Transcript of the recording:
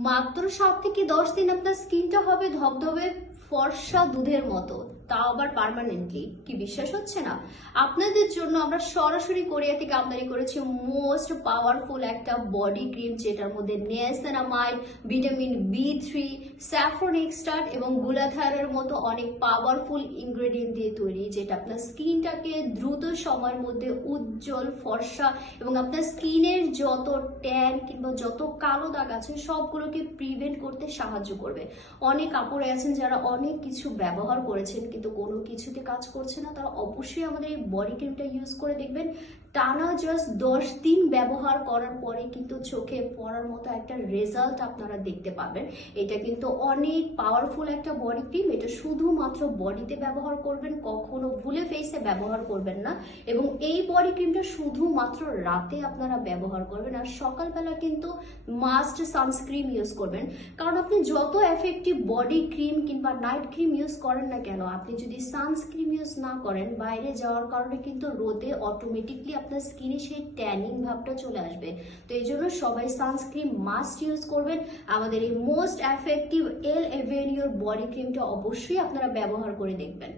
মাত্র সাত থেকে দশ দিন আপনার স্কিনটা হবে ধবধবে ফর্সা দুধের মতো। তাও আবার পার্মানেন্টলি কি বিশ্বাস হচ্ছে না? আপনাদের জন্য আমরা সরাসরি কোরিয়া থেকে আমদানি করেছি মোস্ট পাওয়ারফুল একটা বডি ক্রিম যেটার মধ্যে niacinamide vitamin B three saffron extract এবং গুলাথারের মতো অনেক পাওয়ারফুল ইনগ্রেডিয়েন্ট দিয়ে তৈরি, যেটা আপনার স্কিনটাকে দ্রুত সময়ের মধ্যে উজ্জ্বল, ফর্সা এবং আপনার স্কিনের যত ট্যান কিংবা যত কালো দাগ আছে, সবগুলোকে প্রিভেন্ট করতে সাহায্য করবে। অনেক কাপড়ে আছেন যারা অনেক কিছু ব্যবহার করেছেন কিন্তু কোনো কিছুতে কাজ করছে না, তারা অবশ্যই আমাদের এই বডি ক্রিমটা ইউজ করে দেখবেন। টানা জাস্ট দশ দিন ব্যবহার করার পরে কিন্তু চোখে পড়ার মতো একটা রেজাল্ট আপনারা দেখতে পাবেন। এটা কিন্তু অনেক পাওয়ারফুল একটা বডি ক্রিম এটা শুধুমাত্র বডিতে ব্যবহার করবেন, কখনো ভুলে ফেসে ব্যবহার করবেন না। এবং এই বডি ক্রিমটা শুধুমাত্র রাতে আপনারা ব্যবহার করবেন আর সকালবেলা কিন্তু মাস্ট সানস্ক্রিন ইউজ করবেন। কারণ আপনি যত এফেক্টিভ বডি ক্রিম কিংবা নাইট ক্রিম ইউজ করেন না কেন আপনি যদি সানস্ক্রিন ইউজ না করেন, বাইরে যাওয়ার কারণে কিন্তু রোদে অটোমেটিকলি আপনার স্কিনে সেই ট্যানিং ভাবটা চলে আসবে। তো এই জন্য সবাই সানস্ক্রিন মাস্ট ইউজ করবেন। আমাদের এই মোস্ট এফেক্টিভ এল এভেনিওর বডি ক্রিমটা অবশ্যই আপনারা ব্যবহার করে দেখবেন।